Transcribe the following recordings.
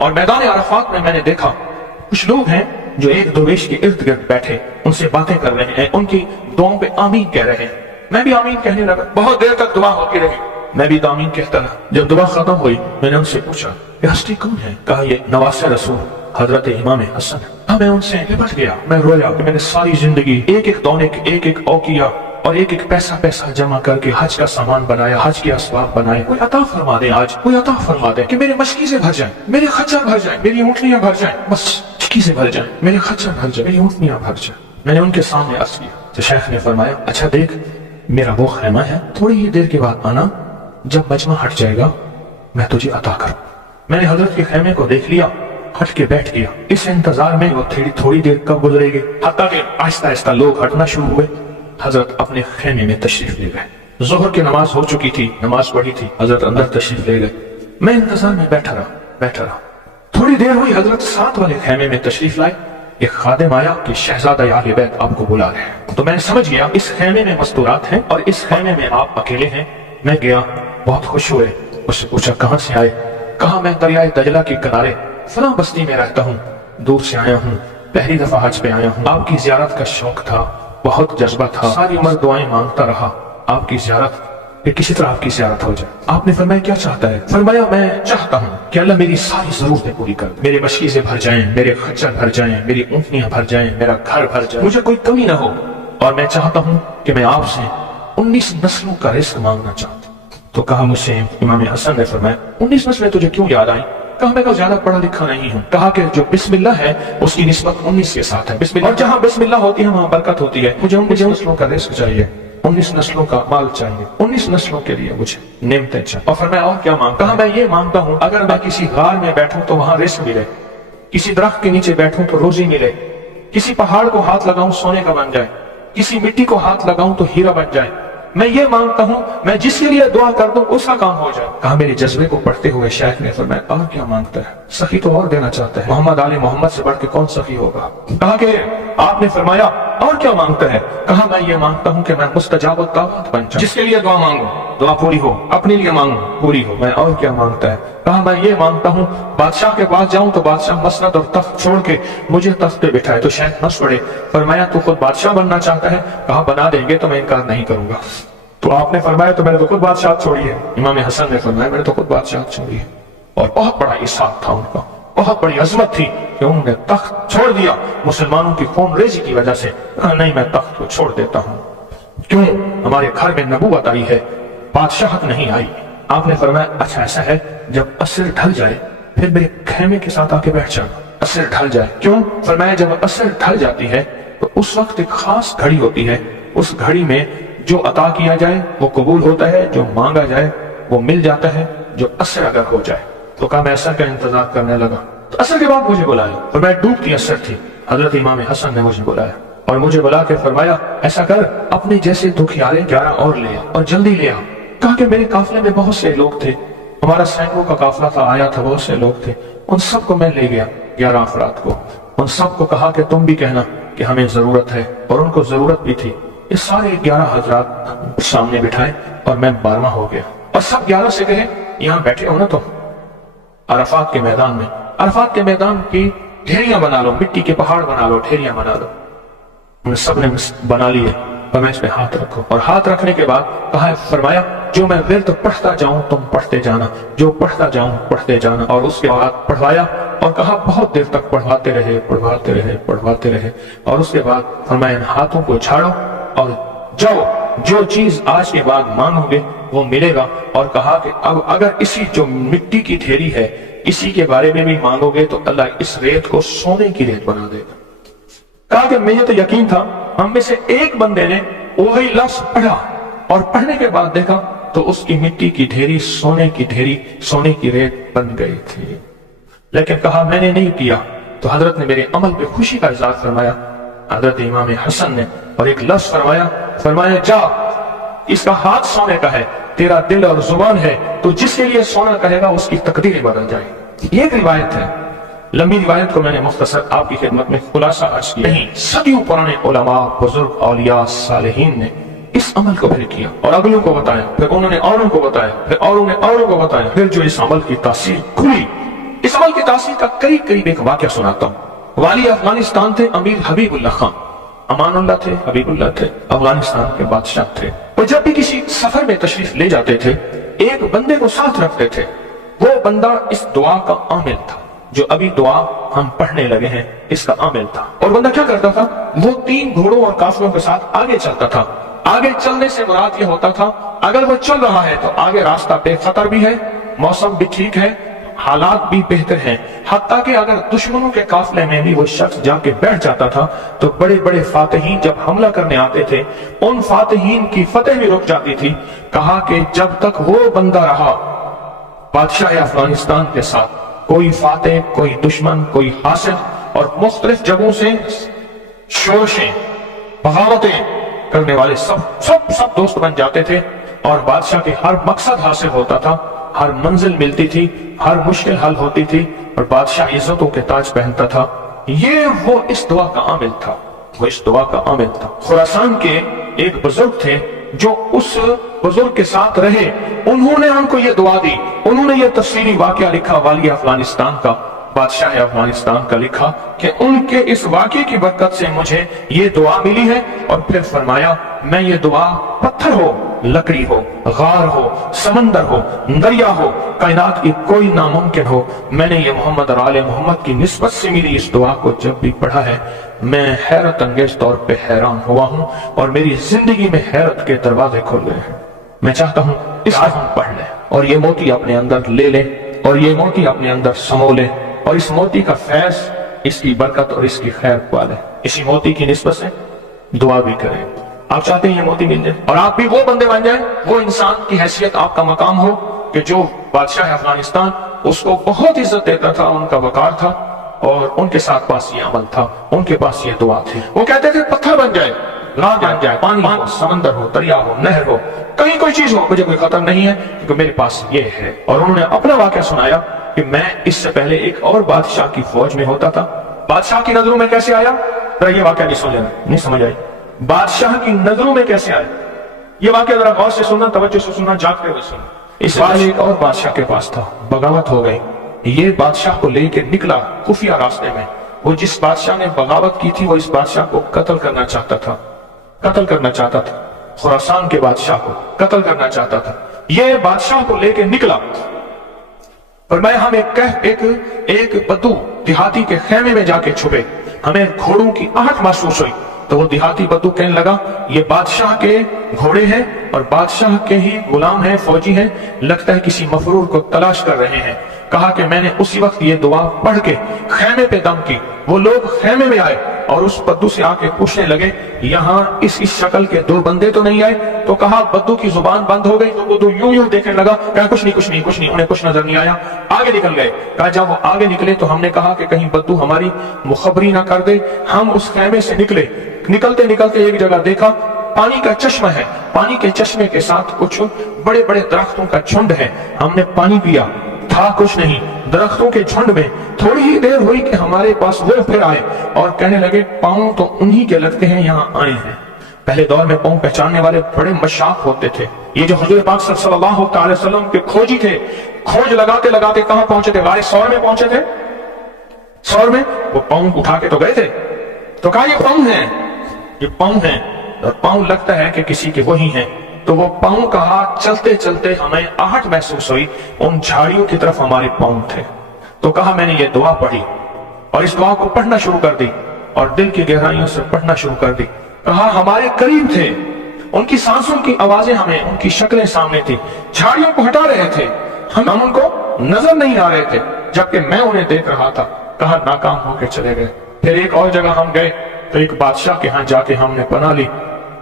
اور میدان عرفات میں نے دیکھا کچھ لوگ ہیں جو ایک درویش کے ارد گرد بیٹھے ان سے باتیں کر رہے ہیں، ان کی دعاؤں پہ آمین کہہ رہے ہیں۔ میں بھی آمین کہنے لگا، بہت دیر تک دعا ہوتی رہی، میں بھی آمین کہتا رہا۔ جب دعا ختم ہوئی میں نے ان سے پوچھا یہ ہستی کون ہے؟ کہا یہ نواسہ رسول حضرت امام حسن ہے۔ میں ان سے لپٹ گیا، میں رویا کہ میں نے ساری زندگی ایک ایک دونے ایک ایک اوقیہ اور ایک ایک پیسہ جمع کر کے حج کا سامان بنایا، حج کے اسباب بنائے۔ کوئی عطا فرما دے، آج کوئی عطا فرما دے کہ میرے مشکیزیں بھر جائیں، میرے خچر بھر جائیں، میری اونٹنیاں بھر جائیں، بس مشکیزیں بھر جائیں، میرے خچر بھر جائیں، میری اونٹنیاں بھر جائیں۔ میں نے ان کے سامنے عرض کیا تو شیخ نے فرمایا اچھا دیکھ میرا وہ خیمہ ہے، تھوڑی ہی دیر کے بعد آنا، جب مجمع ہٹ جائے گا میں تجھے عطا کروں۔ میں نے حضرت کے خیمے کو دیکھ لیا، ہٹ کے بیٹھ گیا، اس انتظار میں وہ تھوڑی دیر کب گزرے گی، حتیٰ کہ آہستہ آہستہ لوگ ہٹنا شروع ہوئے۔ حضرت اپنے خیمے میں تشریف لے گئے، ظہر کی نماز ہو چکی تھی، نماز پڑھی تھی، حضرت اندر تشریف لے گئے۔ میں انتظار میں بیٹھا رہا۔ تھوڑی دیر ہوئی، حضرت ساتھ والے خیمے میں تشریف لائے۔ ایک خادم آیا کہ شہزادہ اہل بیت آپ کو بلا رہے ہیں، تو میں نے سمجھ گیا اس خیمے میں مستورات ہیں اور اس خیمے میں آپ اکیلے ہیں۔ میں گیا، بہت خوش ہوئے، اس سے پوچھا کہاں سے آئے؟ کہا میں دریائے دجلہ کے کنارے فلاں بستی میں رہتا ہوں، دور سے آیا ہوں، پہلی دفعہ حج پہ آیا ہوں، آپ کی زیارت کا شوق تھا، بہت جذبہ تھا، ساری عمر دعائیں مانگتا رہا آپ کی زیارت، کہ کسی طرح آپ کی زیارت ہو جائے۔ آپ نے فرمایا کیا چاہتا ہے؟ فرمایا میں چاہتا ہوں کہ اللہ میری ساری ضرورتیں پوری کر دے، میرے مشکیزیں بھر جائیں، میرے خچر بھر جائیں، میری اونٹنیاں بھر جائیں، میرا گھر بھر جائے، مجھے کوئی کمی نہ ہو، اور میں چاہتا ہوں کہ میں آپ سے 19 نسلوں کا رزق مانگنا چاہتا ہوں۔ تو کہا مجھ سے امام حسن نے فرمایا 19 نسلیں تجھے کیوں یاد آئیں؟ کہا میں زیادہ پڑھا لکھا نہیں ہوں۔ کہا کہ جو بسم اللہ ہے اس کی نسبت 19 کے ساتھ ہے، بسم اللہ، اور جہاں بسم اللہ ہوتی ہے وہاں برکت ہوتی ہے۔ مجھے 19 نسلوں کا رزق چاہیے، 19 نسلوں کا مال چاہیے، 19 نسلوں کے لیے مجھے نعمتیں چاہیے۔ اور فرمایا اور کیا مانگتا؟ کہا میں یہ مانگتا ہوں اگر میں کسی غار میں بیٹھوں تو وہاں رزق ملے، کسی درخت کے نیچے بیٹھوں تو روزی ملے، کسی پہاڑ کو ہاتھ لگاؤں سونے کا بن جائے، کسی مٹی کو ہاتھ لگاؤں تو ہیرا بن جائے۔ میں یہ مانگتا ہوں میں جس کے لیے دعا کر دوں اس کا کام ہو جائے۔ کہا میرے جذبے کو پڑھتے ہوئے شیخ نے فرمایا اور کیا مانگتا ہے؟ سخی تو اور دینا چاہتا ہے، محمد علی محمد سے بڑھ کے کون سخی ہوگا؟ کہا کہ آپ نے فرمایا اور کیا مانگتا ہے؟ کہا میں یہ مانگتا ہوں کہ میں مستجاب الدعوات بن جاؤں، جس کے لیے دعا مانگوں دعا پوری ہو، اپنے لیے مانگوں پوری ہو۔ میں اور کیا مانگتا ہے؟ کہا میں یہ مانگتا ہوں بادشاہ کے پاس جاؤں تو بادشاہ مسند اور تخت چھوڑ کے مجھے تخت پہ بٹھائے۔ تو شیخ ہنس پڑے، فرمایا تو خود بادشاہ بننا چاہتا ہے؟ کہا بنا دیں گے تو میں انکار نہیں کروں گا۔ تو آپ نے فرمایا تو میں نے تو خود بادشاہ چھوڑی ہے۔ امام حسن نے فرمایا میں نے تو خود بادشاہ چھوڑی ہے، اور بہت بڑا احساس تھا ان کا، بہت بڑی عظمت تھی کہ انہوں نے تخت چھوڑ دیا مسلمانوں کی خون ریزی کی وجہ سے۔ کہا نہیں میں تخت کو چھوڑ دیتا ہوں، کیوں؟ ہمارے گھر میں نبوت آئی ہے، بادشاہت نہیں آئی۔ آپ نے فرمایا اچھا ایسا ہے جب عصر ڈھل جائے پھر میرے خیمے کے ساتھ آ کے بیٹھ جانا۔ عصر ڈھل جائے کیوں؟ فرمایا جب عصر ڈھل جاتی ہے تو اس وقت ایک خاص گھڑی ہوتی ہے، اس گھڑی میں جو عطا کیا جائے وہ قبول ہوتا ہے، جو مانگا جائے وہ مل جاتا ہے، جو عصر اگر ہو جائے۔ تو کہا میں عصر کا انتظار کرنے لگا، تو عصر کے بعد مجھے بلایا، اور میں ڈوبتی عصر تھی، حضرت امام حسن نے مجھے بلایا اور مجھے بلا کے فرمایا ایسا کر اپنے جیسے دکھیارے 11 اور لے آ اور جلدی لے آ۔ کہا کہ میرے قافلے میں بہت سے لوگ تھے، ہمارا سینکڑوں کا قافلہ تھا، آیا تھا، بہت سے لوگ تھے، ان سب کو میں لے گیا 11 افراد کو، ان سب کو کہا کہ تم بھی کہنا کہ ہمیں ضرورت ہے، اور ان کو ضرورت بھی تھی۔ یہ سارے 11 حضرات سامنے بٹھائے اور میں 12واں ہو گیا، اور سب 11 سے کہے یہاں بیٹھے ہو نا تو عرفات کے میدان میں، عرفات کے میدان کی ڈھیریاں بنا لو، مٹی کے پہاڑ بنا لو، ڈھیریاں بنا لو۔ انہیں سب نے بنا لیے، اور میں اس پہ ہاتھ رکھو، اور ہاتھ رکھنے کے بعد کہا فرمایا جو میں ورد پڑھتا جاؤں تم پڑھتے جانا، جو پڑھتا جاؤں پڑھتے جانا۔ اور اس کے بعد پڑھوایا اور کہا بہت دیر تک پڑھواتے رہے پڑھواتے رہے پڑھواتے رہے، اور اس کے بعد فرمایا ان ہاتھوں کو چھاڑو اور جاؤ، جو چیز آج کے بعد مانگو گے وہ ملے گا۔ اور کہا کہ اب اگر اسی جو مٹی کی ڈھیری ہے اسی کے بارے میں بھی مانگو گے تو اللہ اس ریت کو سونے کی ریت بنا دے گا۔ کہا کہ مجھے تو یقین تھا، ہم میں سے ایک بندے نے وہی لفظ پڑھا اور پڑھنے کے بعد دیکھا تو اس کی مٹی کی ڈھیری سونے کی ڈھیری، سونے کی ریت بن گئی تھی۔ لیکن کہا میں نے نہیں کیا، تو حضرت نے میرے عمل پہ خوشی کا اظہار فرمایا، حضرت امام حسن نے، اور ایک لفظ فرمایا جا، اس کا ہاتھ سونے کا ہے، تیرا دل اور زبان ہے، تو جس کے لیے سونا کہے گا اس کی تقدیر بدل جائے گی۔ یہ ایک روایت ہے، لمبی روایت کو میں نے مختصر آپ کی خدمت میں خلاصہ عرض کیا۔ نہیں، صدیوں پرانے علماء، بزرگ، اولیاء، صالحین نے اس عمل کو پھر کیا اور اگلوں کو بتایا، پھر انہوں نے اوروں کو بتایا، پھر اوروں نے اوروں کو بتایا، پھر جو اس عمل کی تاثیر کھلی، اس अमल की तासीर का करीब करीब एक वाक्य सुनाता हूँ। वाली अफगानिस्तान थे अमीर हबीबुल्लाह खान, अमानुल्लाह थे, हबीबुल्लाह थे, अफगानिस्तान के बादशाह थे। वो जब भी किसी सफर में तशरीफ ले जाते थे, एक बंदे को साथ रखते थे। वो बंदा इस दुआ का आमिल था, जो अभी दुआ हम पढ़ने लगे हैं इसका आमिल था। और बंदा क्या करता था, वो 3 घोड़ों और काफिलों के साथ आगे चलता था। आगे चलने से मुराद ये होता था, अगर वो चल रहा है तो आगे रास्ता बेखतर भी है, मौसम भी ठीक है, हालात भी बेहतर हैं। हत्ता कि अगर दुश्मनों के काफिले में भी वो शख्स जाके बैठ जाता था तो बड़े बड़े फातिहीन जब हमला करने आते थे, उन फातिहीन की फतेह भी रुक जाती थी। कहा कि जब तक वो बंदा रहा बादशाह अफगानिस्तान के साथ, कोई फातेह, कोई दुश्मन, कोई हासिद और मुख्तलिफ जगहों से शोरशें, बगावतें करने वाले सब दोस्त बन जाते थे और बादशाह के हर मकसद हासिल होता था, हर मंजिल मिलती थी, हर मुश्किल हल होती थी और बादशाह इज्जतों के ताज पहनता था। ये वो इस दुआ का आमिल था, वो इस दुआ का आमिल था। खुरासान के एक बुजुर्ग थे जो उस बुजुर्ग के साथ रहे, उन्होंने उनको ये दुआ दी। उन्होंने ये तफसीली वाकया लिखा, वाली अफगानिस्तान का, बादशाह अफगानिस्तान का लिखा कि उनके इस वाकये की बरकत से मुझे ये दुआ मिली है। और फिर फरमाया, मैं ये दुआ पत्थर हो, लकड़ी हो, गार हो, समंदर हो, दरिया हो, कायनात की कोई नामुमकिन हो, मैंने ये मोहम्मद और आले मोहम्मद की निस्बत से मिली इस दुआ को जब भी पढ़ा है, मैं हैरत अंगेज तौर पे हैरान हुआ हूँ और मेरी जिंदगी में हैरत के दरवाजे खुल गए हैं। मैं चाहता हूँ इसको हम पढ़ लें और ये मोती अपने अंदर ले लें और ये मोती अपने अंदर समो लें और इस मोती का फैज, इसकी बरकत और इसकी खैर पाले। इसी मोती की निस्बत से दुआ भी करें। आप चाहते हैं ये मोती मिल जाए और आप भी वो बंदे बन जाए, वो इंसान की हैसियत आपका मकाम हो कि जो बादशाह अफगानिस्तान उसको बहुत इज्जत देता था, उनका वकार था और उनके साथ पास ये अमल था, उनके पास ये दुआ थी। वो कहते थे पत्थर बन जाए, गार बन जाए, पानी हो, समंदर हो, दरिया हो, नहर हो, कहीं कोई चीज हो, मुझे कोई खतरा नहीं है क्योंकि मेरे पास ये है। और उन्होंने अपना वाकया सुनाया कि मैं इससे पहले एक और बादशाह की फौज में होता था। बादशाह की नजरों में कैसे आया, ये वाकया नहीं सुन लेना, नहीं समझ आई। बादशाह की नजरों में कैसे आया, ये वाकया जरा गौर से सुनना, तवज्जो से सुनना, जागते हुए सुनना। इस बार एक और बादशाह के पास था, बगावत हो गई। ये बादशाह को लेके निकला खुफिया रास्ते में। वो जिस बादशाह ने बगावत की थी वो इस बादशाह को कत्ल करना चाहता था, कत्ल करना चाहता था, खुरासान के बादशाह को कत्ल करना चाहता था। ये बादशाह को लेके निकला और मैं हम एक बद्दू देहाती के खेमे में जाके छुपे। हमें घोड़ों की आहट महसूस हुई तो वो देहाती बद्दू कहने लगा, ये बादशाह के घोड़े हैं और बादशाह के ही गुलाम हैं, फौजी हैं, लगता है किसी मफरूर को तलाश कर रहे हैं। कहा कि मैंने उसी वक्त ये दुआ पढ़ के खेमे पे दम की। वो लोग खेमे में आए और उस बद्दू से आके पूछने लगे, यहाँ इस शक्ल के 2 बंदे तो नहीं आए? तो कहा, बद्दू की जुबान बंद हो गई तो बद्दू यूं देखने लगा। कहा कुछ नहीं, उन्हें कुछ नजर नहीं आया, आगे निकल गए। कहा जब वो आगे निकले तो हमने कहा कि कहीं बद्दू हमारी मुखबरी ना कर दे। हम उस खेमे से निकले, निकलते निकलते एक जगह देखा पानी का चश्मा है, पानी के चश्मे के साथ कुछ बड़े बड़े दरख्तों का झुंड है। हमने पानी पिया, था कुछ नहीं, दरख्तों के झुंड में। थोड़ी ही देर हुई कि हमारे पास वो फिर आए और कहने लगे, पांव तो उन्हीं के लगते हैं, यहाँ आए हैं। पहले दौर में पांव पहचानने वाले बड़े मशाक होते थे। ये जो हुजूर पाक सल्लल्लाहु अलैहि वसल्लम के खोजी थे, खोज लगाते लगाते कहां पहुंचे थे? गारे सौर में पहुंचे थे। सौर में वो पांव उठा के तो गए थे, तो कहा ये पांव है, ये पांव है और पांव लगता है कि किसी के वही हैं। तो वो पांव कहा, चलते चलते हमें आहट महसूस हुई, उन झाड़ियों की तरफ हमारे पांव थे। तो कहा मैंने ये दुआ पढ़ी और इस दुआ को पढ़ना शुरू कर दी और दिल की गहराइयों से पढ़ना शुरू कर दी। कहा हमारे करीब थे, उनकी सांसों की आवाजें हमें, उनकी शक्लें सामने थी, झाड़ियों को हटा रहे थे, हम उनको नजर नहीं आ रहे थे जबकि मैं उन्हें देख रहा था। कहा नाकाम होकर चले गए। फिर एक और जगह हम गए तो एक बादशाह के यहाँ जाके हमने पनाह ली।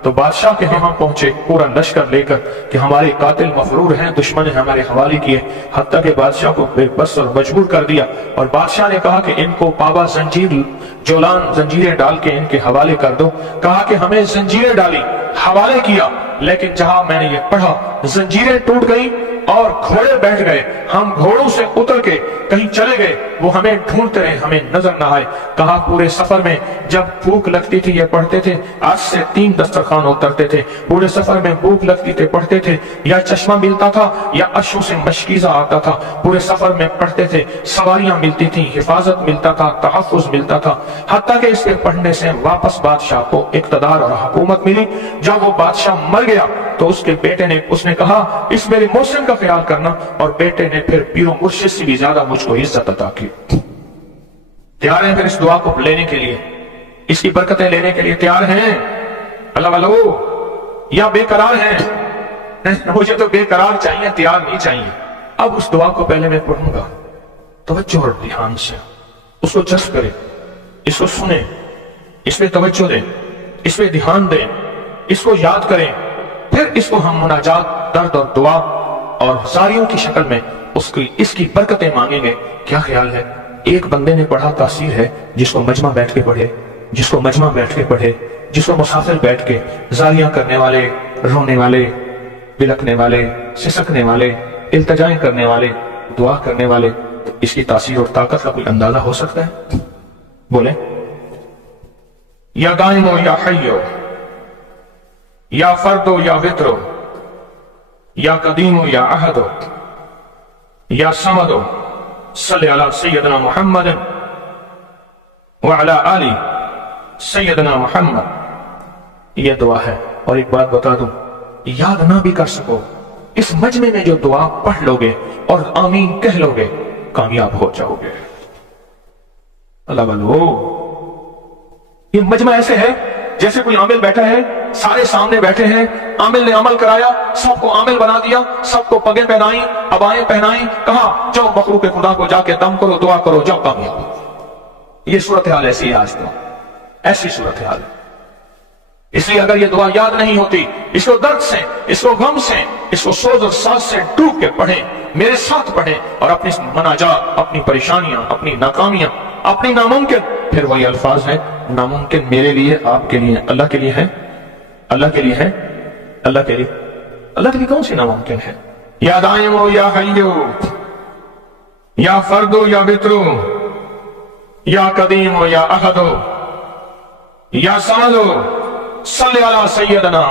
तो बादशाह के यहाँ पहुंचे पूरा लश्कर लेकर कि हमारे कातिल मफरूर हैं, दुश्मन ने हमारे हवाले किए। हत्ता के बादशाह को बेबस और मजबूर कर दिया और बादशाह ने कहा कि इनको पाबा जंजीर जोलान जंजीरें डाल के इनके हवाले कर दो। कहा कि हमें जंजीरें डाली, हवाले किया, लेकिन जहां मैंने ये पढ़ा जंजीरें टूट गई और घोड़े बैठ गए। हम घोड़ों से उतर के कहीं चले गए وہ ہمیں ڈھونڈتے رہے، ہمیں نظر نہ آئے۔ کہا پورے سفر میں جب بھوک لگتی تھی یہ پڑھتے تھے، آج سے 3 دسترخوان اترتے تھے، پورے سفر میں بھوک لگتی تھی پڑھتے تھے، یا چشمہ ملتا تھا یا اشو سے مشکیزہ آتا تھا، پورے سفر میں پڑھتے تھے، سواریاں ملتی تھی، حفاظت ملتا تھا، تحفظ ملتا تھا، حتیٰ کہ اس کے پڑھنے سے واپس بادشاہ کو اقتدار اور حکومت ملی۔ جب وہ بادشاہ مر گیا تو اس کے بیٹے نے اس نے کہا اس میرے محسن کا خیال کرنا، اور بیٹے نے پھر پیر و مرشد سے بھی زیادہ مجھ کو عزت عطا کی۔ تیار ہیں پھر اس دعا کو لینے کے لیے، اس کی برکتیں لینے کے لیے تیار ہیں اللہ والو، یا بے قرار ہیں؟ مجھے تو بے قرار چاہیے، تیار نہیں چاہیے۔ اب اس دعا کو پہلے میں پڑھوں گا، توجہ اور دھیان سے اس کو جذب کریں، اس کو سنیں، اس پہ توجہ دیں، اس پہ دھیان دیں، اس کو یاد کریں، پھر اس کو ہم مناجات، درد اور دعا اور زاریوں کی شکل میں اس کی برکتیں مانگیں گے۔ کیا خیال ہے؟ ایک بندے نے پڑھا تاثیر ہے، جس کو مجمع بیٹھ کے پڑھے، جس کو مجمع بیٹھ کے پڑھے، جس کو مسافر بیٹھ کے، زاریاں کرنے والے، رونے والے، بلکنے والے، سسکنے والے، التجائیں کرنے والے، دعا کرنے والے، تو اس کی تاثیر اور طاقت کا کوئی اندازہ ہو سکتا ہے؟ بولیں یا دائم ہو یا حی ہو، یا فرد ہو یا وطر ہو، یا قدیم ہو یا احد ہو، یا صمد ہو، صلی علی سیدنا محمد وعلی آل سیدنا محمد۔ یہ دعا ہے۔ اور ایک بات بتا دوں، یاد نہ بھی کر سکو، اس مجمع میں جو دعا پڑھ لو گے اور آمین کہہ لو گے، کامیاب ہو جاؤ گے۔ اللہ والو، یہ مجمع ایسے ہے جیسے کوئی عامل بیٹھا ہے، سارے سامنے بیٹھے ہیں، عامل نے عمل کرایا، سب کو عامل بنا دیا، سب کو پگیں پہنائیں، عبائیں پہنائیں، کہا جاؤ مخلوق خدا کو جا کے دم کرو، دعا کرو، جاؤ کامیاب۔ یہ صورتحال ایسی ہے آج تو، ایسی صورتحال ہے۔ اس لیے اگر یہ دعا یاد نہیں ہوتی، اس کو درد سے، اس کو غم سے، اس کو سوز اور ساز سے ڈوب کے پڑھیں، میرے ساتھ پڑھیں، اور اپنی مناجات، اپنی پریشانیاں، اپنی ناکامیاں، اپنی ناممکن، پھر وہی الفاظ ہیں، ناممکن میرے لیے، آپ کے لیے، اللہ کے لیے ہے، اللہ کے لیے ہے، اللہ کے لیے، اللہ کے لیے کون سی ناممکن ہے؟ یا دائم ہو یا حی ہو، یا فرد ہو یا وطر ہو، یا قدیم ہو یا احد ہو، یا صمد ہو، صلی علی سیدنا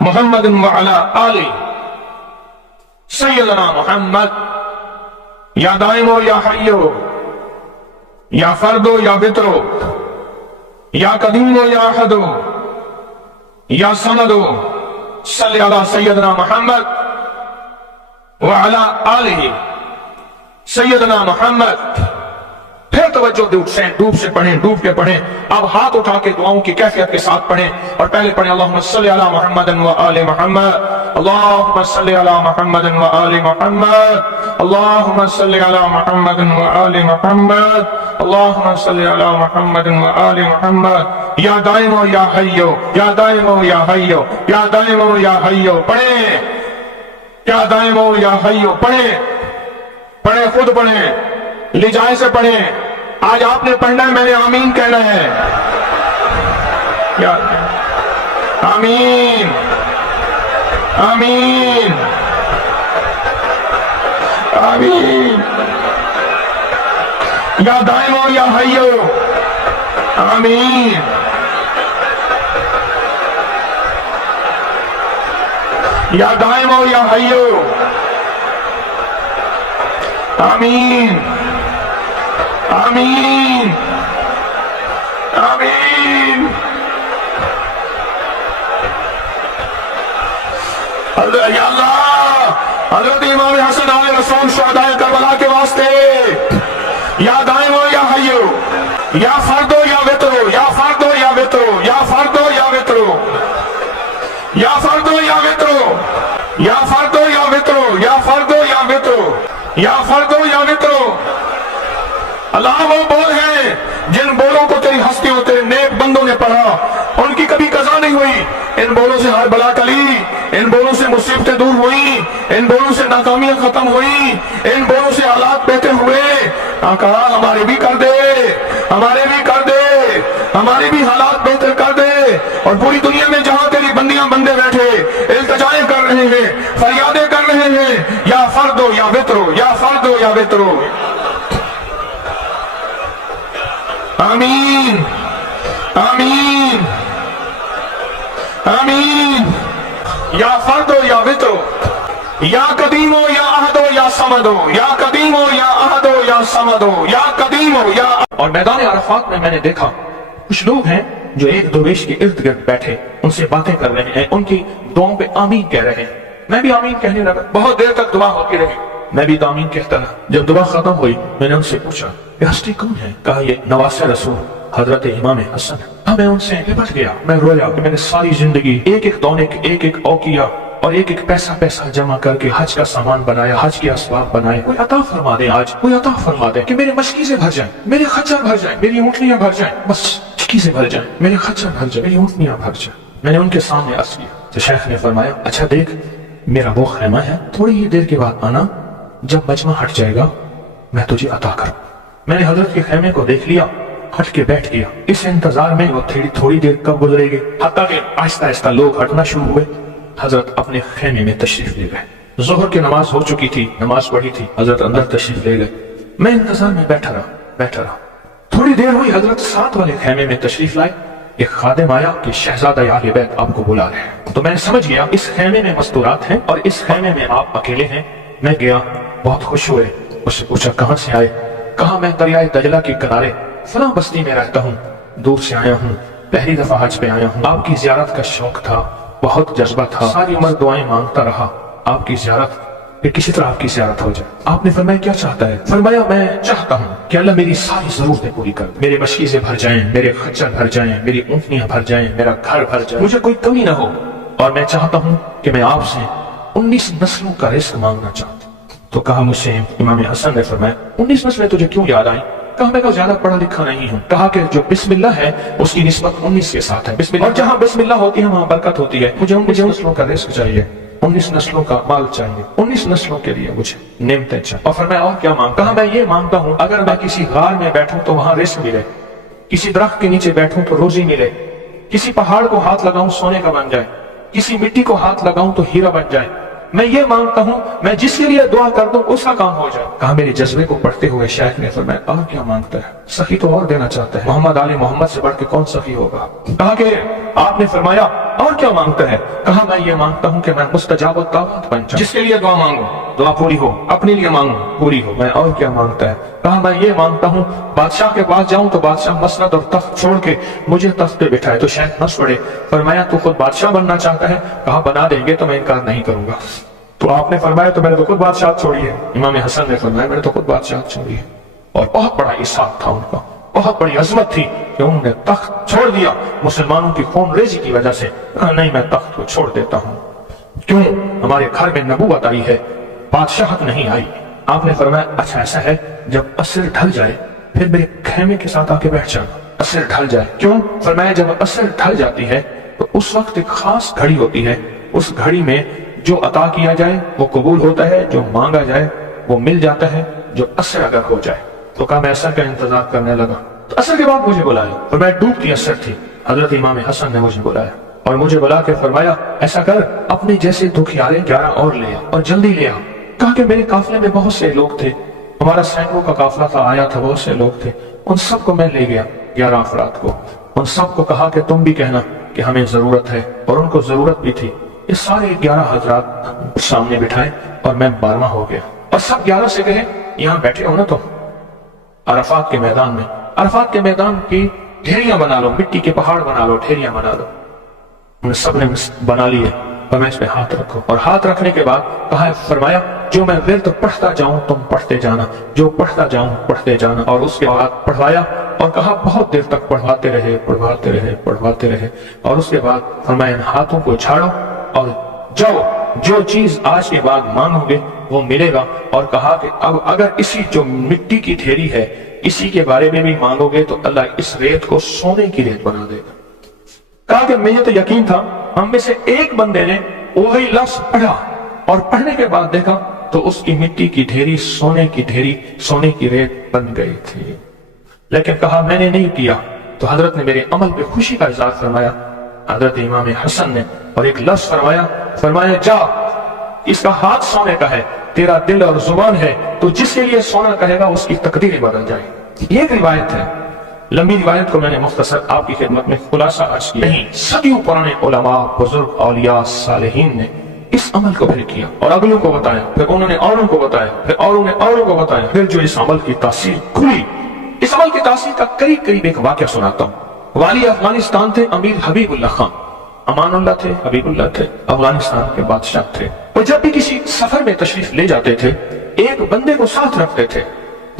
محمد وعلی آل سیدنا محمد۔ یا دائم ہو یا حی ہو، یا فرد ہو یا وطر ہو، یا قدیم ہو یا احد ہو، یا صمد ہو، صلی علی سیدنا محمد وعلی آل سیدنا محمد۔ پھر توجہ ڈوب سے پڑھیں، ڈوب کے پڑھیں۔ اب ہاتھ اٹھا کے دعاؤں کی کیفیت کے ساتھ پڑھیں، اور پہلے پڑھیں اللہم صلی علی محمد وآل محمد، اللہم صلی علی محمد وآل محمد، اللہم صلی علی محمد وآل محمد، اللہم صلی علی محمد وآل محمد۔ یا دائم ہو یا حی ہو، یا دائم ہو یا حی ہو، یا دائم ہو یا حی ہو، پڑھیں، یا دائم ہو یا حی ہو، پڑھیں، پڑھیں، خود پڑھیں، لجائے سے پڑھیں۔ آج آپ نے پڑھنا ہے، میں نے آمین کہنا ہے۔ کیا آمین، آمین، آمین۔ یا دائم ہو یا حی ہو، آمین۔ یا دائم ہو یا حی ہو، آمین، آمین، آمین۔ یا اللہ، حضرت امام حسن علیہ رسول شہداء کربلا کے واسطے، یا دائم ہو یا حی ہو، یا فرد ہو یا وطر ہو، یا فرد ہو یا وطر ہو، یا فرد ہو یا وطر ہو، یا فرد ہو یا وطر ہو، یا فرد ہو یا وطر ہو، یا فرد ہو یا وطر ہو، یا فرد ہو یا وطر ہو۔ اللہ وہ بول ہیں جن بولوں کو تیری ہستیوں، تیرے نیک بندوں نے پڑھا، ان کی کبھی قضا نہیں ہوئی۔ ان بولوں سے ہر بلا ٹلی، ان بولوں سے مصیبتیں دور ہوئیں، ان بولوں سے ناکامیاں ختم ہوئیں، ان بولوں سے حالات بہتر ہوئے۔ آقا ہمارے بھی کر دے، ہمارے بھی کر دے، ہمارے بھی حالات بہتر کر دے۔ اور پوری دنیا میں جہاں تیری بندیاں بندے بیٹھے التجائیں کر رہے ہیں، فریادیں کر رہے ہیں، یا فرد ہو یا وطر ہو، یا فرد ہو یا وطر ہو، आमीन आमीन आमीन। या फर्दो या वित्रो, या कदीमो या अहदो या समदो, या कदीमो या अहदो या समदो, या कदीमो या। और मैदान अरफात में मैंने देखा कुछ लोग हैं जो एक दरवेश के इर्द गिर्द बैठे उनसे बातें कर रहे हैं, उनकी दुआओं पे आमीन कह रहे हैं। मैं भी आमीन कहने लगा, बहुत देर तक दुआ होती रही, मैं भी आमीन कहता रहा। जब दुआ खत्म हुई मैंने उनसे पूछा ये हस्ती कौन है? कहा ये नवासे रसूल हजरत इमाम हसन। मैं उनसे लिपट गया, मैं रोया कि मैंने सारी जिंदगी एक एक दौने एक एक औकिया और एक एक पैसा पैसा जमा करके हज का सामान बनाया, हज के असबाब बनाए। कोई अता फरमा दे, आज कोई अता फरमा दे कि मेरे मशकीज़ें भर जाए, मेरे खच्चर भर जाए, मेरी ऊँटनियां भर जाए, बस मशकीज़ें भर जाए, मेरे खच्चर भर जाए, मेरी ऊँटनियां भर जाए। मैंने उनके सामने अर्ज किया तो शेख ने फरमाया अच्छा देख, मेरा वो खैमा है, थोड़ी ही देर के बाद आना, जब मजमा हट जाएगा मैं तुझे अता करूं। मैंने हजरत के खैमे को देख लिया, हट के बैठ गया। इस इंतजार में वो थोड़ी देर कब गुजरेगी, हत्ता कि आहिस्ता आहिस्ता लोग हटना शुरू हुए। हजरत अपने खेमे में तशरीफ ले गए। जोहर की नमाज हो चुकी थी, नमाज पढ़ी थी, हजरत अंदर तशरीफ ले गए। मैं इंतजार में बैठा रहा। थोड़ी देर हुई, हजरत साथ वाले खेमे में तशरीफ लाए। एक खादिम आया कि शहजादा आले बैत आपको बुला रहे हैं। तो मैंने समझ गया इस खेमे में मस्तूरात हैं और इस खेमे में आप अकेले हैं। मैं गया, बहुत खुश हुए। उससे पूछा कहाँ से आए? कहा मैं दरियाए दजला के किनारे फला बस्ती में रहता हूँ, दूर से आया हूँ, पहली दफा हज पे आया हूँ। आपकी जियारत का शौक था, बहुत जज्बा था, सारी उम्र दुआएं मांगता रहा आपकी जियारत, कि किसी तरह आपकी जियारत हो जाए। आपने फरमाया क्या चाहता है? फरमाया मैं चाहता हूँ कि अल्लाह मेरी सारी जरूरतें पूरी कर दे, मेरे मशकीज़ें भर जाएं, मेरे खच्चर भर जाएं, मेरी ऊँटनियां भर जाएं, मेरा घर भर जाए, मुझे कोई कमी ना हो। और मैं चाहता हूँ कि मैं आपसे 19 नस्लों का रिस्क मांगना चाहता हूँ। तो कहा मुझसे इमाम हसन ने फरमाया 19 नस्लें तुझे क्यों याद आई? कहा मैं ज्यादा पढ़ा लिखा नहीं हूँ। कहा कि जो बिस्मिल्लाह है उसकी निस्बत 19 के साथ है, बिस्मिल्लाह, और जहाँ बिस्मिल्लाह होती है वहाँ बरकत होती है। मुझे 19 नस्लों का रिस्क चाहिए, 19 नस्लों का माल चाहिए, 19 नस्लों के लिए मुझे नेमतें चाहिए। और फरमाया और क्या मांगता? कहा मैं ये मांगता हूँ अगर मैं किसी गार में बैठूं तो वहाँ रिस्क मिले, किसी दरख्त के नीचे बैठूं तो रोजी मिले, किसी पहाड़ को हाथ लगाऊं सोने का बन जाए, किसी मिट्टी को हाथ लगाऊं तो हीरा बन जाए। मैं ये मांगता हूँ मैं जिसके लिए दुआ कर दूं उसका काम हो जाए। कहा मेरे जज्बे को पढ़ते हुए शेख ने फरमाया और क्या मांगता है? सखी तो और देना चाहता है, मोहम्मद आले मोहम्मद से बढ़ के कौन सखी होगा? कहा कि आपने फरमाया और क्या मांगता है? कहा मैं ये मांगता हूँ कि मैं मुस्तजाब दावत बन जाऊं, जिसके लिए दुआ मांगू दुआ पूरी हो, अपने लिए मांगू पूरी हो। मैं और क्या मांगता है? कहा मैं ये मांगता हूँ बादशाह के पास जाऊं तो बादशाह मसनद और तख्त छोड़ के मुझे तख्त पे बिठाए। तो शेख हंस पड़े, फरमाया तू खुद बादशाह बनना चाहता है? कहा बना देंगे तो मैं इनकार नहीं करूंगा। तो आपने फरमाया तो मैंने तो खुद बादशाह छोड़ी है। इमाम हसन ने फरमाया मैंने तो खुद बादशाह छोड़ी है। और बहुत बड़ा इसाफ था उनका, बहुत बड़ी अजमत थी कि उन्होंने तख्त छोड़ दिया मुसलमानों की खून रेजी की वजह से। नहीं मैं तख्त को छोड़ देता हूँ, क्यों? हमारे घर में नबूवत आई है, बादशाहत नहीं आई। आपने फरमाया अच्छा ऐसा है, जब असर ढल जाए फिर मेरे खेमे के साथ आके बैठ जाना। असर ढल जाए क्यों? फरमाया जब असर ढल जाती है तो उस वक्त एक खास घड़ी होती है, उस घड़ी में जो अता किया जाए वो कबूल होता है, जो मांगा जाए वो मिल जाता है, जो असर अगर हो जाए। तो कहा मैं असर का इंतजार करने लगा। तो असर के बाद मुझे बुलाया और मैं डूबती असर थी। हजरत इमाम हसन ने मुझे बुलाया और मुझे बुला के फरमाया ऐसा कर अपने जैसे दुखियारे 11 और ले आ और जल्दी ले आ। कहा कि मेरे काफिले में बहुत से लोग थे, हमारा सैकड़ों का काफिला था, आया था, बहुत से लोग थे, उन सबको मैं ले गया 11 अफराद को। उन सबको कहा कि तुम भी कहना कि हमें जरूरत है, और उनको जरूरत भी थी। ये सारे 11 हजरात सामने बिठाए और मैं 12वां हो गया। और सब 11 से कहे यहाँ बैठे हो ना तुम अरफात के मैदान में, अरफात के मैदान की ढेरियां बना लो, मिट्टी के पहाड़ बना लो, ढेरियां बना लो। उन्हें सबने बना लिए और मैं इस पे हाथ रखो। और हाथ रखने के बाद कहा फरमाया जो मैं विर्द पढ़ता जाऊं तुम पढ़ते जाना, जो पढ़ता जाऊं पढ़ते जाना। और उसके बाद पढ़वाया और कहा बहुत देर तक पढ़वाते रहे, पढ़वाते रहे, पढ़वाते रहे। और उसके बाद फरमाया इन हाथों को झाड़ो और जाओ, जो चीज आज के बाद मांगोगे वो मिलेगा। और कहा कि अब अगर इसी जो मिट्टी की ढेरी है इसी के बारे में भी मांगोगे तो अल्लाह इस रेत को सोने की रेत बना देगा। कहा कि मुझे तो यकीन था, हम में से एक बंदे ने वही लफ्ज पढ़ा और पढ़ने के बाद देखा तो उसकी मिट्टी की ढेरी सोने की ढेरी, सोने की रेत बन गई थी। लेकिन कहा मैंने नहीं किया। तो हजरत ने मेरे अमल पे खुशी का इजहार फरमाया, हजरत इमाम हसन ने, और एक लफ्ज फरमाया, फरमाया जा इसका हाथ सोने का है, तेरा दिल और जुबान है, तो जिसके लिए सोना कहेगा उसकी तकदीर बदल जाएगी। ये एक रिवायत है। लंबी रिवायत को मैंने मुख्तसर आपकी खिदमत में खुलासा अर्ज किया। नहीं, सदियों पुराने उलमा, बुजुर्ग, औलिया, सालिहीन ने इस अमल को फिर किया और अगलों को बताया, फिर उन्होंने औरों को बताया, फिर औरों ने औरों को बताया, फिर जो इस अमल की तासीर खुली, इस अमल की तासीर का करीब करीब एक वाक़या सुनाता हूँ। वाली अफगानिस्तान थे अमीर हबीबुल्लाह खान, अमानुल्लाह थे, हबीबुल्लाह थे, अफगानिस्तान के बादशाह थे। वो जब भी किसी सफर में तशरीफ ले जाते थे, एक बंदे को साथ रखते थे।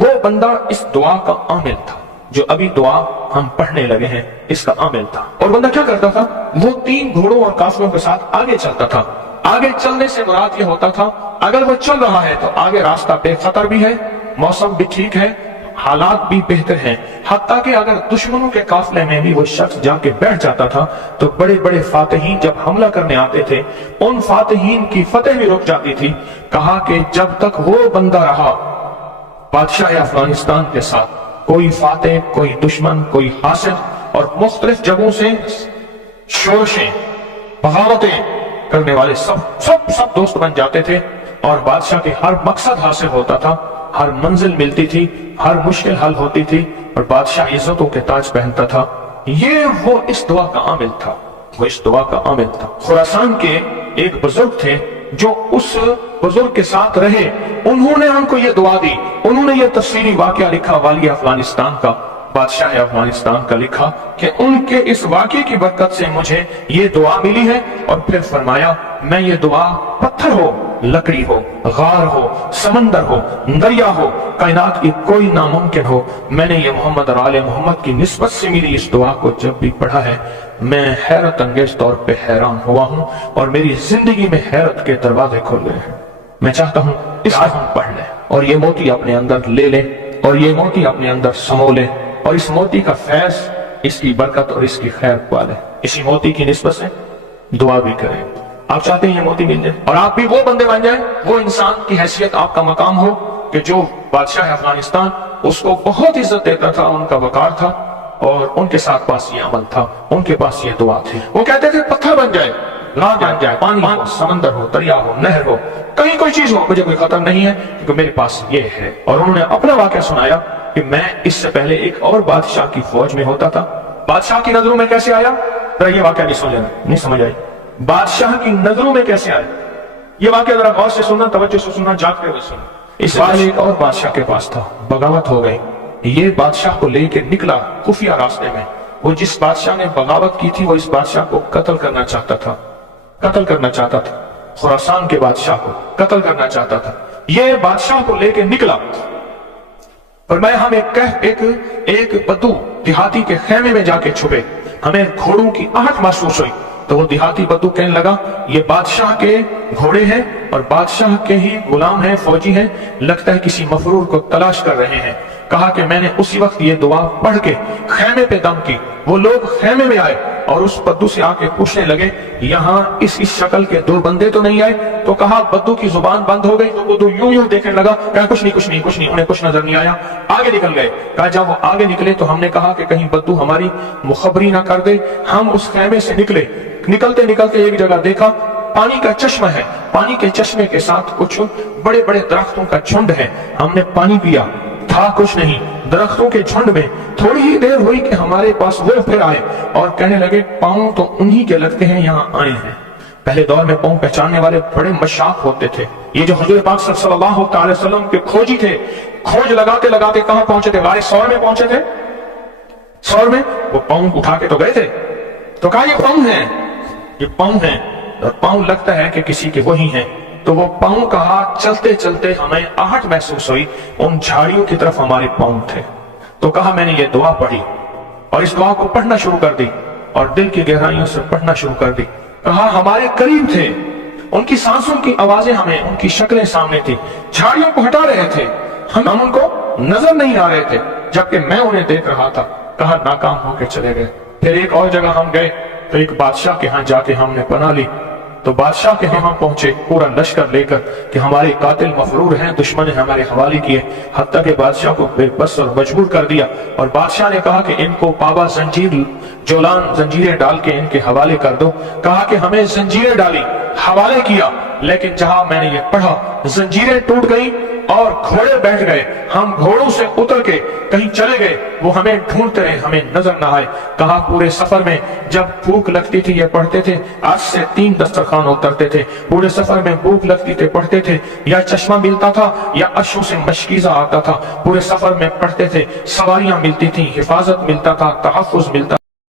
वो बंदा इस दुआ का आमिल था, जो अभी दुआ हम पढ़ने लगे हैं इसका आमिल था। और बंदा क्या करता था, वो 3 घोड़ों और काफिलों के साथ आगे चलता था। आगे चलने से मुराद ये होता था, अगर वो चल रहा है तो आगे रास्ता बेखतर भी है, मौसम भी ठीक है, हालात भी बेहतर हैं। हत्ता कि अगर दुश्मनों के काफिले में भी वो शख्स जाके बैठ जाता था तो बड़े बड़े फातिहीन जब हमला करने आते थे, उन फातिहीन की फतेह भी रुक जाती थी। कहा कि जब तक वो बंदा रहा बादशाह अफगानिस्तान के साथ, कोई फातेह, कोई दुश्मन, कोई हासिद और मुख्तलिफ जगहों से शोरशें, बगावतें करने वाले सब दोस्त बन जाते थे और बादशाह के हर मकसद हासिल होता था, हर मंजिल मिलती थी, हर मुश्किल हल होती थी और बादशाह इज्जतों के ताज पहनता था। ये वो इस दुआ का आमिल था, वो इस दुआ का आमिल था। खुरासान के एक बुजुर्ग थे जो उस बुजुर्ग के साथ रहे, उन्होंने उनको ये दुआ दी, उन्होंने ये तफसीली वाकया लिखा वाली अफगानिस्तान का, बादशाह अफगानिस्तान का लिखा कि उनके इस वाकये की बरकत से मुझे ये दुआ मिली है। और फिर फरमाया, मैं ये दुआ पत्थर हो, लकड़ी हो, गार हो, समंदर हो, दरिया हो, कायनात की कोई नामुमकिन हो, मैंने ये मोहम्मद और आले मोहम्मद की निस्बत से मिली इस दुआ को जब भी पढ़ा है, मैं हैरत अंगेज तौर पे हैरान हुआ हूँ और मेरी जिंदगी में हैरत के दरवाजे खुल गए हैं। मैं चाहता हूँ इसको हम पढ़ लें और ये मोती अपने अंदर ले लें और ये मोती अपने अंदर समो लें और इस मोती का फैज, इसकी बरकत और इसकी खैर पालें। इसी मोती की निस्बत से दुआ भी करें। आप चाहते हैं ये मोती मिल जाए और आप भी वो बंदे बन जाए, वो इंसान की हैसियत आपका मकाम हो कि जो बादशाह अफगानिस्तान उसको बहुत इज्जत देता था, उनका वकार था और उनके साथ पास ये अमल था, उनके पास ये दुआ थी। वो कहते थे पत्थर बन जाए, गार बन जाए, पानी हो, समंदर हो, दरिया हो, नहर हो, कहीं कोई चीज हो, मुझे कोई खतरा नहीं है क्योंकि मेरे पास ये है। और उन्होंने अपना वाकया सुनाया कि मैं इससे पहले एक और बादशाह की फौज में होता था। बादशाह की नजरों में कैसे आया, ये वाकया नहीं समझ नहीं समझ आई। बादशाह की नजरों में कैसे आया, ये वाकया जरा गौर से सुनना, तवज्जो से सुनना, जागते हुए सुनना। इस बार एक और बादशाह के पास था, बगावत हो गई। ये बादशाह को लेके निकला खुफिया रास्ते में। वो जिस बादशाह ने बगावत की थी वो इस बादशाह को कत्ल करना चाहता था, कत्ल करना चाहता था, खुरासान के बादशाह को कत्ल करना चाहता था। ये बादशाह को लेके निकला और मैं हम एक बद्दू देहाती के खेमे में जाके छुपे। हमें घोड़ों की आहट महसूस हुई तो वो देहाती बद्दू कहने लगा, ये बादशाह के घोड़े हैं और बादशाह के ही गुलाम हैं, फौजी हैं, लगता है किसी मफरूर को तलाश कर रहे हैं। कहा कि मैंने उसी वक्त ये दुआ पढ़ के खेमे पे दम की। वो लोग खेमे में आए और उस बद्दू से आके पूछने लगे, यहाँ इस शक्ल के 2 बंदे तो नहीं आए? तो कहा, बद्दू की जुबान बंद हो गई तो बद्दू यूं देखने लगा। कहा कुछ नहीं, उन्हें कुछ नजर नहीं आया। आगे निकल गए। कहा जब वो आगे निकले तो हमने कहा कि कहीं बद्दू हमारी मुखबरी ना कर दे। हम उस खेमे से निकले, निकलते निकलते एक जगह देखा पानी का चश्मा है, पानी के चश्मे के साथ कुछ बड़े बड़े दरख्तों का झुंड है। हमने पानी पिया, था कुछ नहीं, दरख्तों के झुंड में। थोड़ी ही देर हुई कि हमारे पास वो फिर आए और कहने लगे, पांव तो उन्हीं के लगते हैं, यहाँ आए हैं। पहले दौर में पांव पहचानने वाले बड़े मशाक होते थे। ये जो हुजूर पाक सल्लल्लाहु अलैहि वसल्लम के खोजी थे, खोज लगाते लगाते कहां पहुंचे थे? गारे सौर में पहुंचे थे। सौर में वो पांव उठा के तो गए थे, तो कहा ये पांव है, ये पांव है। और पांव लगता है कि किसी के वही हैं। तो वो पांव कहा, चलते चलते हमें आहट महसूस हुई, उन झाड़ियों की तरफ हमारे पांव थे। तो कहा मैंने ये दुआ पढ़ी और इस दुआ को पढ़ना शुरू कर दी और दिल की गहराइयों से पढ़ना शुरू कर दी। कहा हमारे करीब थे, उनकी सांसों की आवाजें हमें, उनकी शक्लें सामने थी, झाड़ियों को हटा रहे थे, हम उनको नजर नहीं आ रहे थे जबकि मैं उन्हें देख रहा था। कहा नाकाम होकर चले गए। फिर एक और जगह हम गए तो एक बादशाह के यहाँ जाके हमने पनाह ली। तो बादशाह के यहाँ पहुंचे पूरा लश्कर लेकर कि हमारे कातिल मफरूर हैं, दुश्मन ने हमारे हवाले किए। हत्ता के बादशाह को बेबस और मजबूर कर दिया और बादशाह ने कहा कि इनको पाबा जंजीर जोलान जंजीरें डाल के इनके हवाले कर दो। कहा कि हमें जंजीरें डाली, हवाले किया, लेकिन जहां मैंने ये पढ़ा जंजीरें टूट गई اور گھوڑے بیٹھ گئے، ہم گھوڑوں سے اتر کے کہیں چلے گئے، وہ ہمیں ڈھونڈتے رہے، ہمیں نظر نہ آئے۔ کہا پورے سفر میں جب بھوک لگتی تھی یہ پڑھتے تھے، آج سے 3 دسترخوان اترتے تھے۔ پورے سفر میں بھوک لگتی تھی پڑھتے تھے، یا چشمہ ملتا تھا یا اشوں سے مشکیزہ آتا تھا۔ پورے سفر میں پڑھتے تھے، سواریاں ملتی تھیں، حفاظت ملتا تھا، تحفظ ملتا